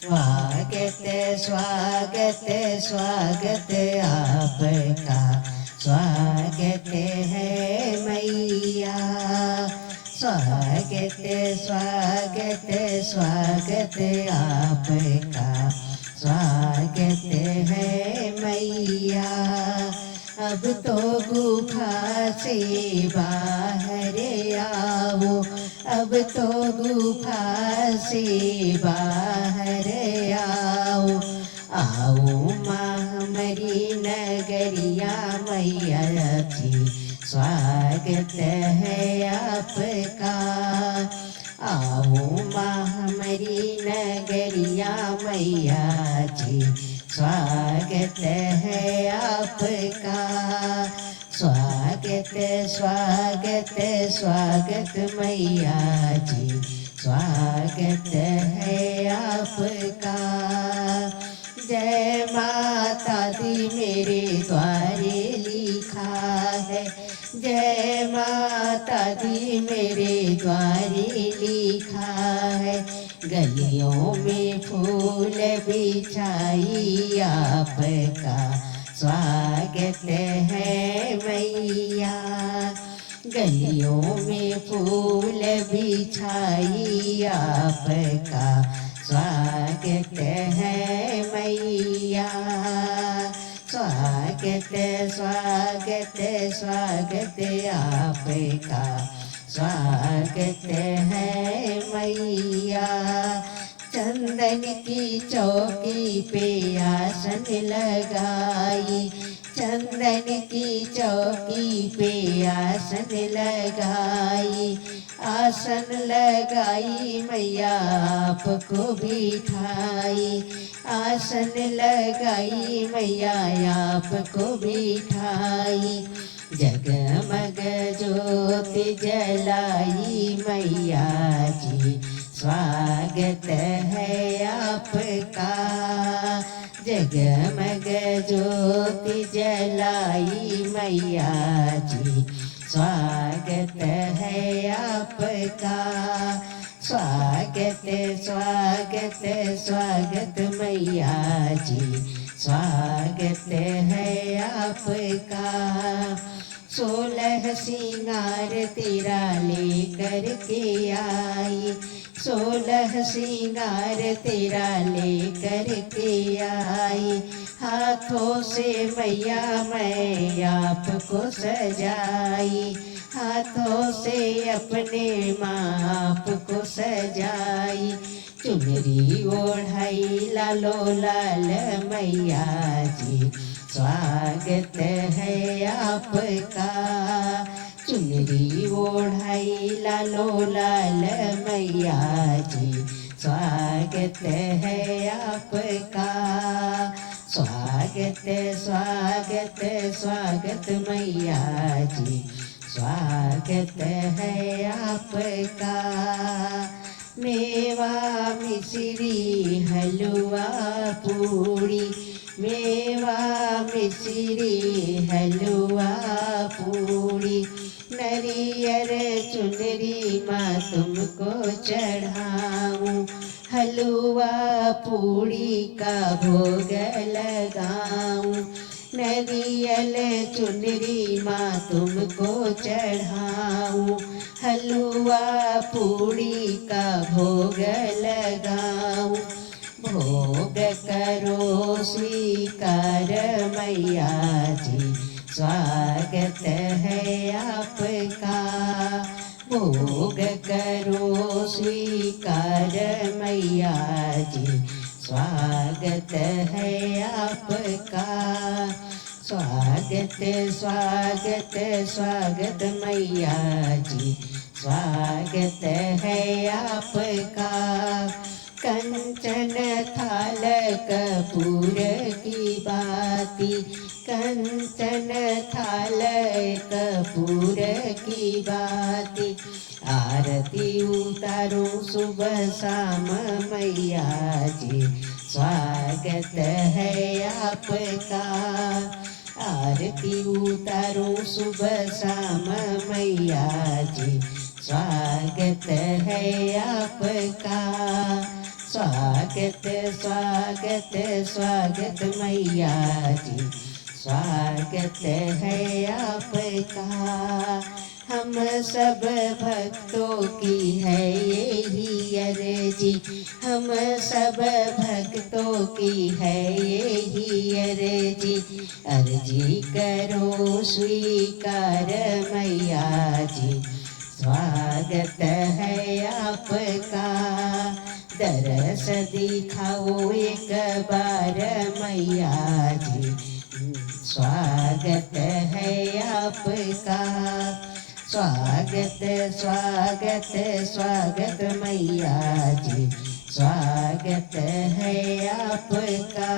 स्वागत स्वागत स्वागत आपका, स्वागत है मैया। स्वागत स्वागत स्वागत आपका, स्वागत है मैया। अब तो गुफा से बाहर आओ, अब तो गुफा से बाहर आओ। आओ माँ हमारी नगरिया मैया जी, स्वागत है आपका। आओ माँ हमारी नगरिया मैया जी, स्वागत है आपका। स्वागत स्वागत स्वागत मैया जी, स्वागत है आपका। जय माता दी मेरे द्वारे लिखा है, जय माता दी मेरे द्वारे लिखा है। गलियों में फूल बिछाई आपका, स्वागत है मैया। गलियों में फूल बिछाई आपका, स्वागत है मैया। स्वागत स्वागत स्वागत आपका, स्वागत है मैया। चंदन की चौकी पे आसन लगाई, चंदन की चौकी पे आसन लगाई। आसन लगाई मैया आपको बिठाई, आसन लगाई मैया आपको बिठाई। जगमग ज्योति जलाई मैया जी, स्वागत है आपका। जगमग ज्योति जलाई मैया जी, स्वागत है आपका। स्वागत स्वागत स्वागत मैया जी, स्वागत है आपका। 16 सिंगार तेरा लेकर के आई, 16 सिंगार तेरा लेकर के आई। हाथों से मैया मैं आपको सजाई, हाथों से अपने माँ को सजाई। चुनरी ओढ़ाई लालो लाल मैया जी, स्वागत है आपका। चुनरी ओढ़ाई लालो लाल मैया जी, स्वागत है आपका। स्वागत स्वागत स्वागत मैया जी, स्वागत है आपका। मेवा मिश्री हलवा पूरी, मेवा मिश्री हलवा पूरी। नरियर चुनरी माँ तुमको चढ़ाऊं, हलवा पूरी का भोग लगाऊं। नरियल चुनरी माँ तुमको चढ़ाऊं, हलवा पूरी का भोग लगाऊं। भोग करो स्वीकार मैया जी, स्वागत है आपका। भोग करो स्वीकार मैया जी, स्वागत है आपका। स्वागत स्वागत स्वागत मैया जी, स्वागत है आपका। कंचन थाल कपूर की बाती, कंचन थाल कपूर की बाती। आरती उतारो सुबह शाम मैया जी, स्वागत है आपका। आरती उतारो सुबह शाम मैया जी, स्वागत है आपका। स्वागत स्वागत स्वागत मैया जी, स्वागत है आपका। हम सब भक्तों की है यही अर्जी, हम सब भक्तों की है यही अर्जी। अर्जी करो स्वीकार मैया जी, स्वागत है आपका। दरस दिखाओ एक बार मैया जी, स्वागत है आपका। स्वागत स्वागत स्वागत मैया जी, स्वागत है आपका।